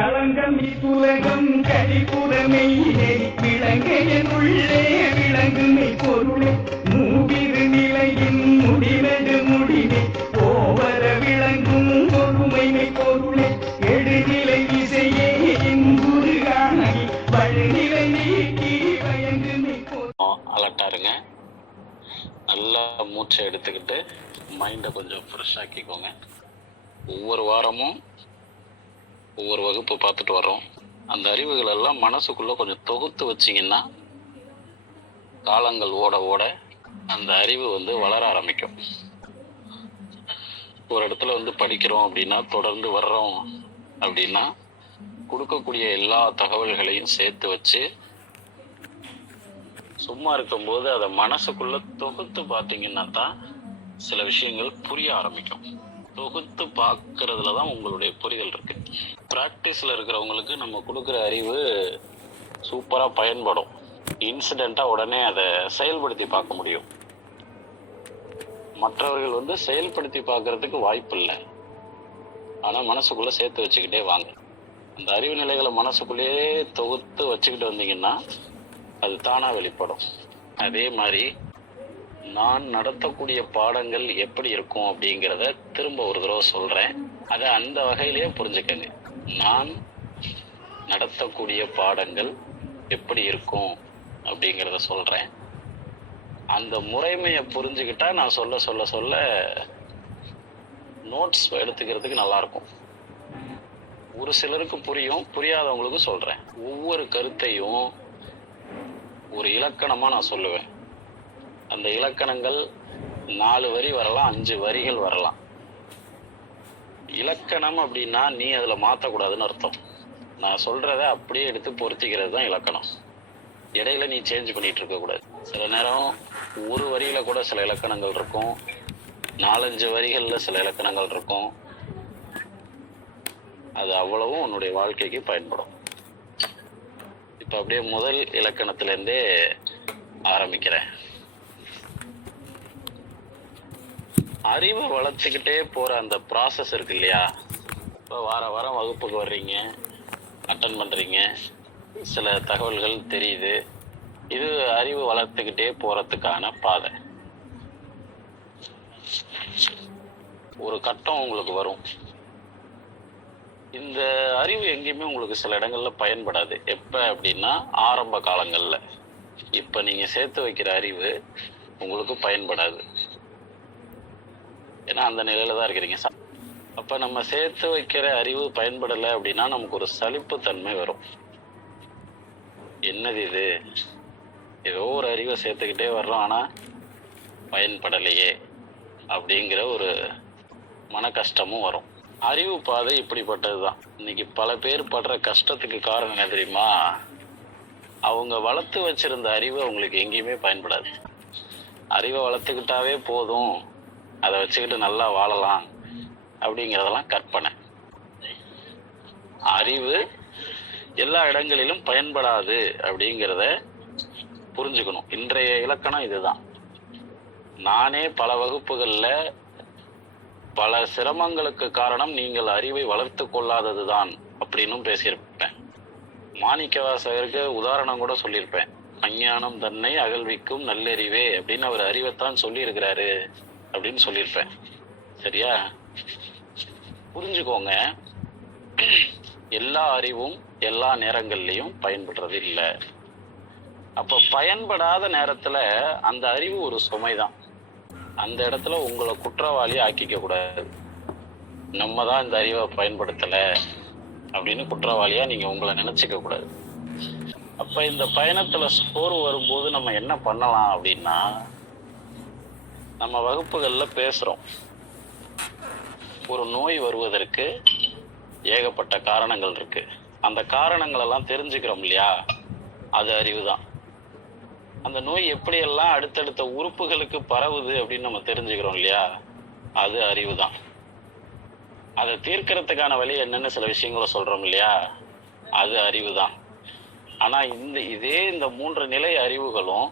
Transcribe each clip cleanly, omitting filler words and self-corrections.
களங்கம் இப்புலகம் கழிப்புறமை விளங்கையன் உள்ளே விளங்குமை பொருளே மூவிரு நிலையின் முடிவது முடிவே ஓவர விளங்கும் பொறுமைமை பொருளே எடுநிலை இசையே இன்புருகாகி வழுநிலை நீக்கி வயங்குமை பொருள். அலட்டாருங்க. நல்லா மூச்சை எடுத்துக்கிட்டு மைண்டை கொஞ்சம் ஃப்ரெஷ் ஆக்கிக்கோங்க. ஒவ்வொரு வாரமும் ஒவ்வொரு வகுப்பு பார்த்துட்டு வர்றோம். அந்த அறிவுகள் எல்லாம் மனசுக்குள்ளே கொஞ்சம் தொகுத்து வச்சிங்கன்னா காலங்கள் ஓட ஓட அந்த அறிவு வளர ஆரம்பிக்கும். ஒரு இடத்துல படிக்கிறோம் அப்படின்னா, தொடர்ந்து வர்றோம் அப்படின்னா, கொடுக்கக்கூடிய எல்லா தகவல்களையும் சேர்த்து வச்சு சும்மா இருக்கும்போது அதை மனசுக்குள்ள தொகுத்து பார்த்தீங்கன்னா தான் சில விஷயங்கள் புரிய ஆரம்பிக்கும். தொகுத்து பார்க்கறதுல தான் உங்களுடைய புரிதல் இருக்கு. ப்ராக்டிஸில் இருக்கிறவங்களுக்கு நம்ம கொடுக்குற அறிவு சூப்பராக பயன்படும். இன்சிடெண்ட்டாக உடனே அதை செயல்படுத்தி பார்க்க முடியும். மற்றவர்கள் செயல்படுத்தி பார்க்கறதுக்கு வாய்ப்பு இல்லை. ஆனால் மனசுக்குள்ளே சேர்த்து வச்சுக்கிட்டே வாங்க. அந்த அறிவு நிலைகளை மனசுக்குள்ளேயே தொகுத்து வச்சுக்கிட்டு வந்தீங்கன்னா அது தானாக வெளிப்படும். அதே மாதிரி நான் நடத்தக்கூடிய பாடங்கள் எப்படி இருக்கும் அப்படிங்கிறத திரும்ப ஒரு தடவை சொல்கிறேன். அதை அந்த வகையிலேயே புரிஞ்சுக்கங்க. நான் நடத்தக்கூடிய பாடங்கள் எப்படி இருக்கும் அப்படிங்கிறத சொல்கிறேன். அந்த முறைமையை புரிஞ்சுக்கிட்டா நான் சொல்ல சொல்ல சொல்ல நோட்ஸ் எடுத்துக்கிறதுக்கு நல்லாயிருக்கும். ஒரு சிலருக்கு புரியும், புரியாதவங்களுக்கு சொல்கிறேன். ஒவ்வொரு கருத்தையும் ஒரு இலக்கணமாக நான் சொல்லுவேன். அந்த இலக்கணங்கள் 4 வரி வரலாம், 5 வரிகள் வரலாம். இலக்கணம் அப்படின்னா நீ அதில் மாற்றக்கூடாதுன்னு அர்த்தம். நான் சொல்கிறத அப்படியே எடுத்து பொருத்திக்கிறது தான் இலக்கணம். இடையில நீ சேஞ்ச் பண்ணிகிட்டு இருக்கக்கூடாது. சில நேரம் ஒரு வரியில் கூட சில இலக்கணங்கள் இருக்கும், 4-5 வரிகளில் சில இலக்கணங்கள் இருக்கும். அது அவ்வளவும் உன்னுடைய வாழ்க்கைக்கு பயன்படும். இப்போ அப்படியே முதல் இலக்கணத்திலேருந்தே ஆரம்பிக்கிறேன். அறிவை வளர்த்துக்கிட்டே போகிற அந்த ப்ராசஸ் இருக்கு இல்லையா? இப்போ வாரம் வகுப்புக்கு வர்றீங்க, அட்டன் பண்ணுறீங்க, சில தகவல்கள் தெரியுது. இது அறிவு வளர்த்துக்கிட்டே போகிறதுக்கான பாதை. ஒரு கட்டம் உங்களுக்கு வரும். இந்த அறிவு எங்கேயுமே உங்களுக்கு சில இடங்களில் பயன்படாது. எப்போ அப்படின்னா ஆரம்ப காலங்களில். இப்போ நீங்கள் சேர்த்து வைக்கிற அறிவு உங்களுக்கு பயன்படாது. ஏன்னா அந்த நிலையில தான் இருக்கிறீங்க. அப்போ நம்ம சேர்த்து வைக்கிற அறிவு பயன்படலை அப்படின்னா நமக்கு ஒரு சலிப்புத்தன்மை வரும். என்னது இது, ஏதோ ஒரு அறிவை சேர்த்துக்கிட்டே வர்றோம் ஆனால் பயன்படலையே அப்படிங்கிற ஒரு மன கஷ்டமும் வரும். அறிவு பாதை இப்படிப்பட்டது தான். இன்னைக்கு பல பேர் படுற கஷ்டத்துக்கு காரணம் என்ன தெரியுமா? அவங்க வளர்த்து வச்சிருந்த அறிவு அவங்களுக்கு எங்கேயுமே பயன்படாது. அறிவை வளர்த்துக்கிட்டாவே போதும், அதை வச்சுக்கிட்டு நல்லா வாழலாம் அப்படிங்கிறதெல்லாம் கற்பனை. அறிவு எல்லா இடங்களிலும் பயன்படாது அப்படிங்கிறத புரிஞ்சுக்கணும். இன்றைய இலக்கணம் இதுதான். நானே பல வகுப்புகளில் பல சிரமங்களுக்கு காரணம் நீங்கள் அறிவை வளர்த்து கொள்ளாதது தான் அப்படின்னும் பேசியிருப்பேன். மாணிக்கவாசகருக்கு உதாரணம் கூட சொல்லியிருப்பேன். அஞ்ஞானம் தன்னை அகழ்விக்கும் நல்லறிவே அப்படின்னு அவர் அறிவைத்தான் சொல்லியிருக்கிறாரு அப்படின்னு சொல்லியிருப்பேன். சரியா? புரிஞ்சுக்கோங்க, எல்லா அறிவும் எல்லா நேரங்கள்லையும் பயன்படுறது இல்லை. அப்போ பயன்படாத நேரத்தில் அந்த அறிவு ஒரு சுமைதான். அந்த இடத்துல உங்களை குற்றவாளி ஆக்கிக்க கூடாது. நம்ம தான் இந்த அறிவை பயன்படுத்தலை அப்படின்னு குற்றவாளியா நீங்க உங்களை நினைச்சுக்க கூடாது. அப்ப இந்த பயணத்துல சோர்வு வரும்போது நம்ம என்ன பண்ணலாம் அப்படின்னா, நம்ம வகுப்புகள்ல பேசுறோம். ஒரு நோய் வருவதற்கு ஏகப்பட்ட காரணங்கள் இருக்கு. அந்த காரணங்கள் எல்லாம் தெரிஞ்சுக்கிறோம் இல்லையா? அது அறிவுதான். அந்த நோய் எப்படியெல்லாம் அடுத்தடுத்த உறுப்புகளுக்கு பரவுது அப்படின்னு நம்ம தெரிஞ்சுக்கிறோம் இல்லையா? அது அறிவுதான். அதை தீர்க்கறதுக்கான வழி என்னன்னு சில விஷயங்களை சொல்றோம் இல்லையா? அது அறிவுதான். ஆனா இந்த 3 நிலை அறிவுகளும்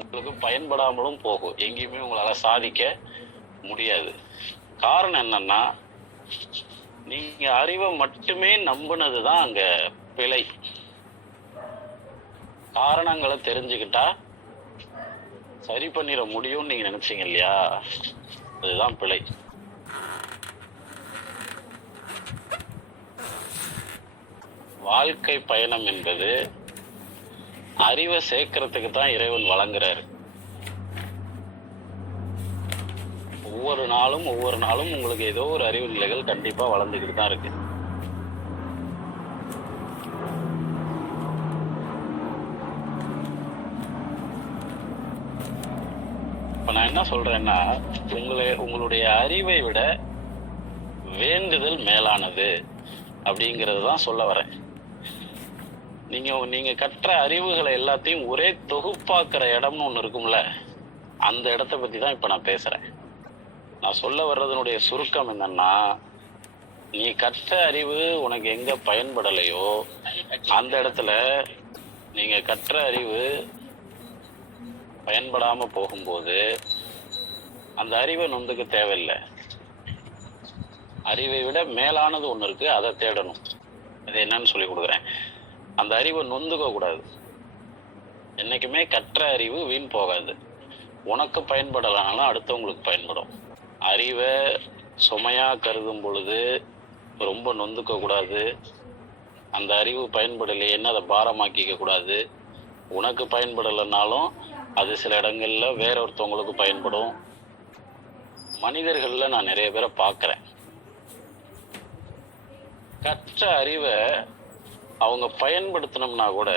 உங்களுக்கு பயன்படாமலும் போகும். எங்கேயுமே உங்களால சாதிக்க முடியாது. காரணம் என்னன்னா, நீங்க அறிவை மட்டுமே நம்பினதுதான் அங்க பிழை. காரணங்களை தெரிஞ்சுக்கிட்டா சரி பண்ணிட முடியும்னு நீங்க நினைச்சீங்க இல்லையா, அதுதான் பிழை. வாழ்க்கை பயணம் என்பது அறிவை சேர்க்கறதுக்கு தான் இறைவன் வழங்குறாரு. ஒவ்வொரு நாளும் உங்களுக்கு ஏதோ ஒரு அறிவு நிலைகள் கண்டிப்பா வளர்ந்துக்கிட்டு தான் இருக்கு. இப்ப நான் என்ன சொல்றேன்னா, உங்களுடைய அறிவை விட வேண்டுதல் மேலானது அப்படிங்கிறது தான் சொல்ல வரேன். நீங்க கற்ற அறிவுகளை எல்லாத்தையும் ஒரே தொகுப்பாக்குற இடம்னு ஒண்ணு இருக்கும்ல, அந்த இடத்தை பத்தி தான் இப்ப நான் பேசுறேன். நான் சொல்ல வர்றதனுடைய சுருக்கம் என்னன்னா, நீ கற்ற அறிவு உனக்கு எங்க பயன்படலையோ அந்த இடத்துல நீங்க கற்ற அறிவு பயன்படாம போகும்போது அந்த அறிவை நொந்துக்க தேவையில்லை. அறிவை விட மேலானது ஒண்ணு இருக்கு, அதை தேடணும். அது என்னன்னு சொல்லி கொடுக்குறேன். அந்த அறிவை நொந்துக்க கூடாது. என்னைக்குமே கற்ற அறிவு வீண் போகாது. உனக்கு பயன்படலானாலும் அடுத்தவங்களுக்கு பயன்படும். அறிவை சுமையா கருதும் பொழுது ரொம்ப நொந்துக்க கூடாது. அந்த அறிவு பயன்படலையேன்னு அதை பாரமாக்கிக்க கூடாது. உனக்கு பயன்படலைன்னாலும் அது சில இடங்கள்ல வேற ஒருத்தவங்களுக்கு பயன்படும். மனிதர்கள்ல நான் நிறைய பேரை பார்க்கிறேன். கற்ற அறிவை அவங்க பயன்படுத்தணும்னா கூட,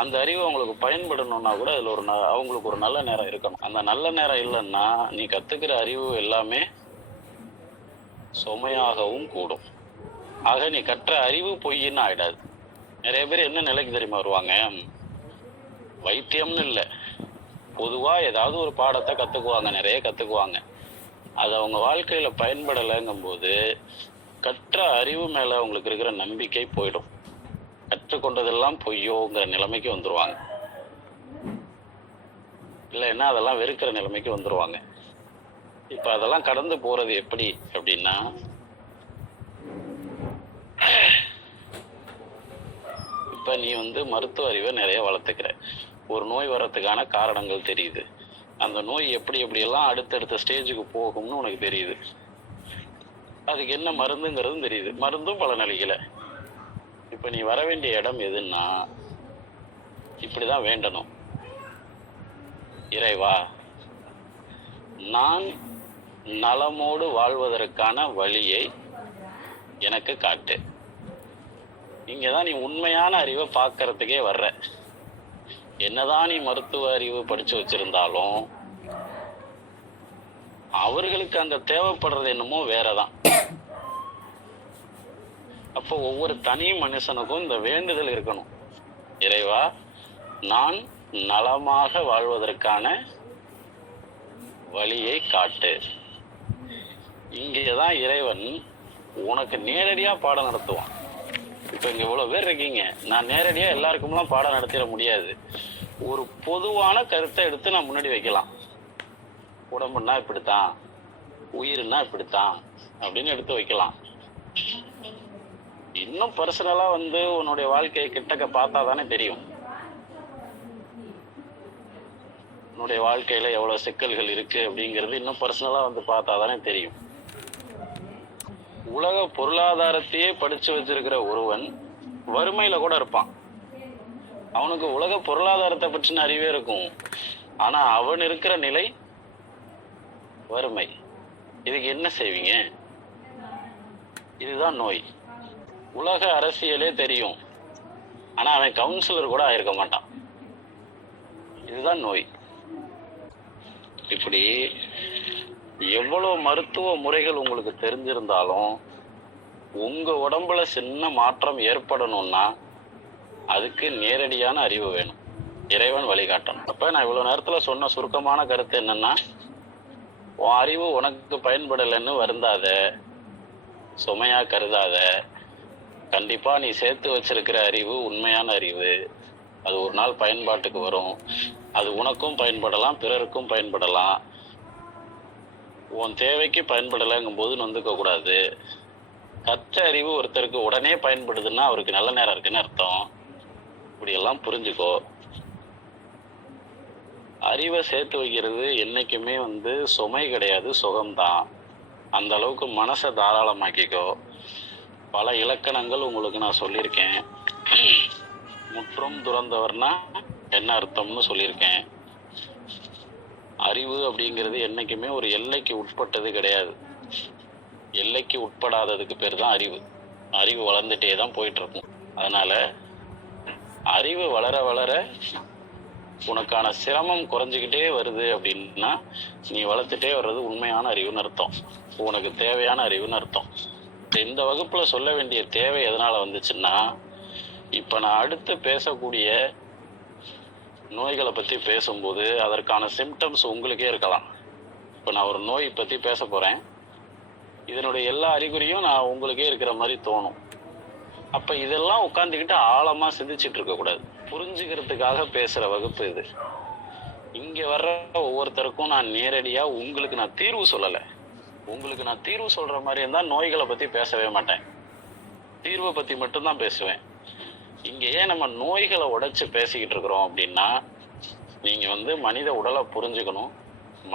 அந்த அறிவு அவங்களுக்கு பயன்படணும்னா கூட அதுல அவங்களுக்கு ஒரு நல்ல நேரம் இருக்கணும். அந்த நல்ல நேரம் இல்லைன்னா நீ கத்துக்கிற அறிவு எல்லாமே சுமையாகவும் கூடும். ஆக நீ கற்ற அறிவு பொய்ன்னு ஆயிடாது. நிறைய பேர் என்ன நிலைக்கு தெரியுமா வருவாங்க, வைத்தியம்னு இல்லை, பொதுவா ஏதாவது ஒரு பாடத்தை கத்துக்குவாங்க, நிறைய கத்துக்குவாங்க. அது அவங்க வாழ்க்கையில பயன்படலைங்கும் போது கற்ற அறிவு மேல அவங்களுக்கு இருக்கிற நம்பிக்கை போயிடும். கற்றுக்கொண்டதெல்லாம் பொய்யோங்கிற நிலைமைக்கு வந்துருவாங்க. இல்லைன்னா அதெல்லாம் வெறுக்கிற நிலைமைக்கு வந்துருவாங்க. இப்ப அதெல்லாம் கடந்து போறது எப்படி அப்படின்னா, இப்ப நீ மருத்துவ அறிவை நிறைய வளர்த்துக்கிற. ஒரு நோய் வர்றதுக்கான காரணங்கள் தெரியுது. அந்த நோய் எப்படி எப்படியெல்லாம் அடுத்தடுத்த ஸ்டேஜுக்கு போகும்னு உனக்கு தெரியுது. அதுக்கு என்ன மருந்துங்கிறதும் தெரியுது. மருந்தும் பல நிலையில. இப்ப நீ வர வேண்டிய இடம் எதுன்னா, இப்படிதான் வேண்டணும். இறைவா, நான் நலமோடு வாழ்வதற்கான வழியை எனக்கு காட்டு. இங்கதான் நீ உண்மையான அறிவை பார்க்கறதுக்கே வர்ற. என்னதான் நீ மருத்துவ அறிவு படிச்சு வச்சிருந்தாலும் அவர்களுக்கு அங்க தேவைப்படுறது என்னமோ வேறதான். அப்போ ஒவ்வொரு தனி மனுஷனுக்கும் இந்த வேண்டுதல் இருக்கணும். இறைவா, நான் நலமாக வாழ்வதற்கான வழியை காட்டு. இங்கேதான் இறைவன் உனக்கு நேரடியா பாடம் நடத்துவான். இப்ப இங்க இவ்வளவு பேர் இருக்கீங்க, நான் நேரடியா எல்லாருக்கும்லாம் பாடம் நடத்திட முடியாது. ஒரு பொதுவான கருத்தை எடுத்து நான் முன்னாடி வைக்கலாம். உடம்புன்னா இப்படித்தான், உயிர்னா இப்படித்தான் அப்படின்னு எடுத்து வைக்கலாம். இன்னும் பர்சனலா உன்னுடைய வாழ்க்கையை கிட்டக்க பார்த்தா தானே தெரியும். உன்னுடைய வாழ்க்கையில எவ்வளவு சிக்கல்கள் இருக்கு அப்படிங்கிறது இன்னும் பர்சனலா பார்த்தா தானே தெரியும். உலக பொருளாதாரத்தையே படிச்சு வச்சிருக்கிற ஒருவன் வறுமையில கூட இருப்பான். அவனுக்கு உலக பொருளாதாரத்தை பற்றின அறிவே இருக்கும். ஆனா அவன் இருக்கிற நிலை வறுமை. இதுக்கு என்ன செய்வீங்க? இதுதான் நோய். உலக அரசியலே தெரியும், ஆனா அவன் கவுன்சிலர் கூட ஆயிருக்க மாட்டான். இதுதான் நோய். இப்படி எவ்வளவு மருத்துவ முறைகள் உங்களுக்கு தெரிஞ்சிருந்தாலும் உங்க உடம்புல சின்ன மாற்றம் ஏற்படணும்னா அதுக்கு நேரடியான அறிவு வேணும். இறைவன் வழிகாட்டணும். அப்ப நான் இவ்வளவு நேரத்துல சொன்ன சுருக்கமான கருத்து என்னன்னா, உன் அறிவு உனக்கு பயன்படலைன்னு வருந்தாத, சுமையா கருதாத. கண்டிப்பா நீ சேர்த்து வச்சிருக்கிற அறிவு உண்மையான அறிவு. அது ஒரு நாள் பயன்பாட்டுக்கு வரும். அது உனக்கும் பயன்படலாம், பிறருக்கும் பயன்படலாம். உன் தேவைக்கு பயன்படலைங்கும் போது நொந்துக்க கூடாது. கற்ற அறிவு ஒருத்தருக்கு உடனே பயன்படுதுன்னா அவருக்கு நல்ல நேரம் இருக்குன்னு அர்த்தம். இப்படி எல்லாம் புரிஞ்சுக்கோ. அறிவை சேர்த்து வைக்கிறது என்னைக்குமே சுமை கிடையாது, சுகம்தான். அந்த அளவுக்கு மனசை தாராளமாக்கிக்கோ. பல இலக்கணங்கள் உங்களுக்கு நான் சொல்லியிருக்கேன். முற்றும் துறந்தவர்னா என்ன அர்த்தம்னு சொல்லியிருக்கேன். அறிவு அப்படிங்கிறது என்னைக்குமே ஒரு எல்லைக்கு உட்பட்டது கிடையாது. எல்லைக்கு உட்படாததுக்கு பேர் தான் அறிவு. அறிவு வளர்ந்துட்டே தான் போயிட்டு இருக்கும். அதனால அறிவு வளர வளர உனக்கான சிரமம் குறைஞ்சிக்கிட்டே வருது அப்படின்னா நீ வளர்த்துட்டே வர்றது உண்மையான அறிவுன்னு அர்த்தம், உனக்கு தேவையான அறிவுன்னு அர்த்தம். இந்த வகுப்புல சொல்ல வேண்டிய தேவை எதனால வந்துச்சுன்னா, இப்ப நான் அடுத்து பேசக்கூடிய நோய்களை பத்தி பேசும்போது அதற்கான சிம்டம்ஸ் உங்களுக்கே இருக்கலாம். இப்ப நான் ஒரு நோய் பத்தி பேச போறேன், இதனுடைய எல்லா அறிகுறியும் நான் உங்களுக்கே இருக்கிற மாதிரி தோணும். அப்ப இதெல்லாம் உட்காந்துக்கிட்டு ஆழமா சிந்திச்சுட்டு இருக்க கூடாது. புரிஞ்சுக்கிறதுக்காக பேசுற வகுப்பு இது. இங்க வர்ற ஒவ்வொருத்தருக்கும் நான் நேரடியா உங்களுக்கு நான் தீர்வு சொல்லல. உங்களுக்கு நான் தீர்வு சொல்ற மாதிரி இருந்தா நோய்களை பத்தி பேசவே மாட்டேன், தீர்வை பத்தி மட்டும்தான் பேசுவேன். இங்க ஏன் நம்ம நோய்களை உடைச்சு பேசிக்கிட்டு இருக்கிறோம் அப்படின்னா, நீங்க மனித உடலை புரிஞ்சுக்கணும்,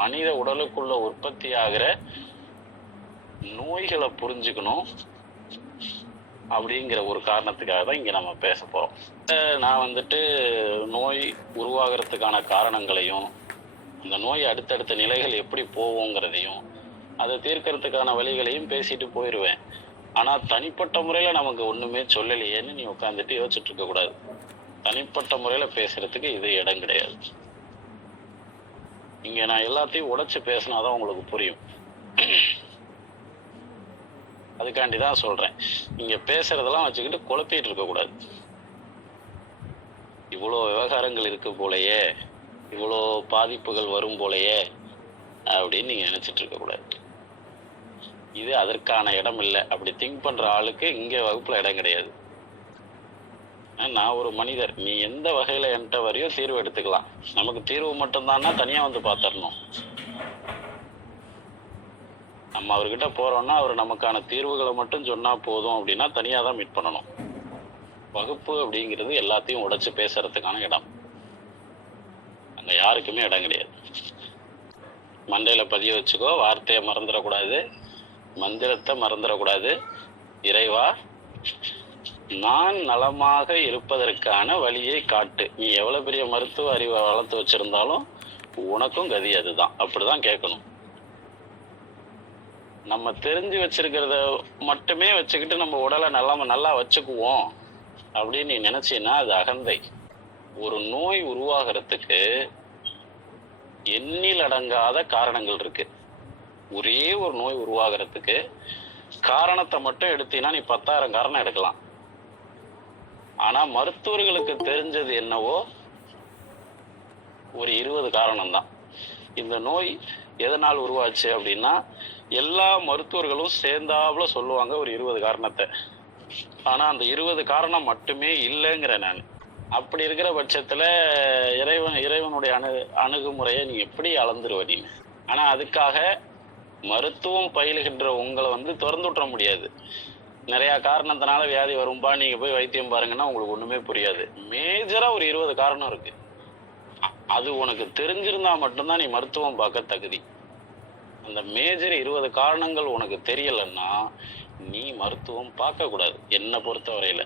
மனித உடலுக்குள்ள உற்பத்தி ஆகிற நோய்களை புரிஞ்சுக்கணும் அப்படிங்கிற ஒரு காரணத்துக்காக தான் இங்க நம்ம பேச போறோம். நான் நோய் உருவாகிறதுக்கான காரணங்களையும், அந்த நோய் அடுத்தடுத்த நிலைகள் எப்படி போவோங்கிறதையும், அதை தீர்க்கறதுக்கான வழிகளையும் பேசிட்டு போயிடுவேன். ஆனா தனிப்பட்ட முறையில நமக்கு ஒண்ணுமே சொல்லலையேன்னு நீ உட்காந்துட்டு யோசிச்சுட்டு இருக்க கூடாது. தனிப்பட்ட முறையில பேசுறதுக்கு இது இடம் கிடையாது. இங்க நான் எல்லாத்தையும் உடைச்சு பேசினாதான் உங்களுக்கு புரியும். அதுக்காண்டி தான் சொல்றேன், இங்க பேசுறதெல்லாம் வச்சுக்கிட்டு குழப்பிட்டு இருக்க கூடாது. இவ்வளோ விவகாரங்கள் இருக்கு போலயே, இவ்வளோ பாதிப்புகள் வரும் போலயே அப்படின்னு நீங்க நினைச்சிட்டு இருக்க கூடாது. இது அதற்கான இடம் இல்லை. அப்படி திங்க் பண்ற ஆளுக்கு இங்க வகுப்புல இடம் கிடையாது. நான் ஒரு மனிதர், நீ எந்த வகையில என்கிட்ட வரையோ தீர்வு எடுத்துக்கலாம். நமக்கு தீர்வு மட்டும்தான்னா தனியா பாத்தரணும். நம்ம அவர்கிட்ட போறோம்னா அவர் நமக்கான தீர்வுகளை மட்டும் சொன்னா போதும் அப்படின்னா தனியா தான் மீட் பண்ணணும். வகுப்பு அப்படிங்கிறது எல்லாத்தையும் உடைச்சு பேசுறதுக்கான இடம். அங்க யாருக்குமே இடம் கிடையாது. மண்டையில பதிய வச்சுக்கோ, வார்த்தையை மறந்துடக்கூடாது, மந்திரத்தை மறந்துடக்கூடாது. இறைவா, நான் நலமாக இருப்பதற்கான வழியை காட்டு. நீ எவ்வளவு பெரிய மருத்துவ அறிவை வளர்த்து வச்சிருந்தாலும் உனக்கும் கதி அதுதான். அப்படிதான் கேட்கணும். நம்ம தெரிஞ்சு வச்சிருக்கிறத மட்டுமே வச்சுக்கிட்டு நம்ம உடலை நல்லா வச்சுக்குவோம் அப்படின்னு நீ நினைச்சீன்னா அது அகந்தை. ஒரு நோய் உருவாகிறதுக்கு எண்ணில் அடங்காத காரணங்கள் இருக்கு. ஒரே ஒரு நோய் உருவாகிறதுக்கு காரணத்தை மட்டும் எடுத்தீங்கன்னா நீ 10,000 காரணம் எடுக்கலாம். ஆனா மருத்துவர்களுக்கு தெரிஞ்சது என்னவோ ஒரு 20 காரணம் தான். இந்த நோய் எதனால் உருவாச்சு அப்படின்னா எல்லா மருத்துவர்களும் சேர்ந்தாப்புல சொல்லுவாங்க ஒரு 20 காரணத்தை. ஆனா அந்த 20 காரணம் மட்டுமே இல்லைங்கிற நான். அப்படி இருக்கிற பட்சத்துல இறைவனுடைய அணுகுமுறையை நீ எப்படி அளந்துருவ நீ? ஆனா அதுக்காக மருத்துவம் பயிலுகின்ற உங்களை திறந்து விட்டுற முடியாது. நிறைய காரணத்தினால வியாதி வரும்பா, நீங்க போய் வைத்தியம் பாருங்கன்னா உங்களுக்கு ஒண்ணுமே புரியாது. மேஜரா ஒரு 20 காரணம் இருக்கு. அது உனக்கு தெரிஞ்சிருந்தா மட்டும்தான் நீ மருத்துவம் பார்க்க தகுதி. அந்த மேஜர் 20 காரணங்கள் உனக்கு தெரியலன்னா நீ மருத்துவம் பார்க்க கூடாது. என்னை பொறுத்த வரையில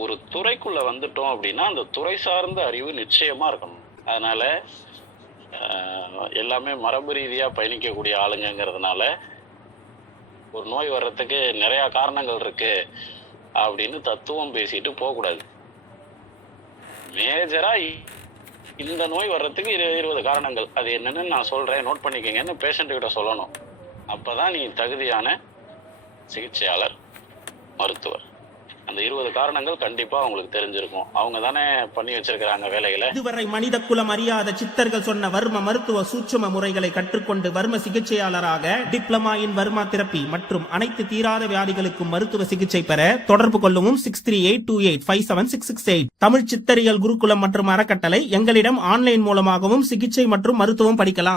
ஒரு துறைக்குள்ள வந்துட்டோம் அப்படின்னா அந்த துறை சார்ந்த அறிவு நிச்சயமா இருக்கணும். அதனால எல்லாமே மரபு ரீதியா பயணிக்கக்கூடிய ஆளுங்கிறதுனால ஒரு நோய் வர்றதுக்கு நிறைய காரணங்கள் இருக்கு அப்படின்னு தத்துவம் பேசிட்டு போக கூடாது. மேஜரா இந்த நோய் வர்றதுக்கு 20 காரணங்கள், அது என்னன்னு நான் சொல்றேன், நோட் பண்ணிக்கங்கன்னு பேஷண்ட் கிட்ட சொல்லணும். அப்பதான் நீ தகுதியான சிகிச்சையாளர், மருத்துவர். அந்த 20 காரணங்கள் கண்டிப்பா அவங்களுக்கு தெரிஞ்சிருக்கும். அவங்க தானே பண்ணி வச்சிருக்கிறாங்க வேலைகளை. இதுவரை மனித குலம் அறியாத சித்தர்கள் சொன்ன வர்ம மருத்துவ சூட்சும முறைகளை கற்றுக்கொண்டு வர்ம சிகிச்சையாளராக டிப்ளமா இன் வர்மா தெரப்பி மற்றும் அனைத்து தீராத வியாதிகளுக்கும் மருத்துவ சிகிச்சை பெற தொடர்பு கொள்ளவும் 6382857668. தமிழ் சித்தரியல் குருகுலம் மற்றும் அறக்கட்டளை. எங்களிடம் ஆன்லைன் மூலமாகவும் சிகிச்சை மற்றும் மருத்துவம் படிக்கலாம்.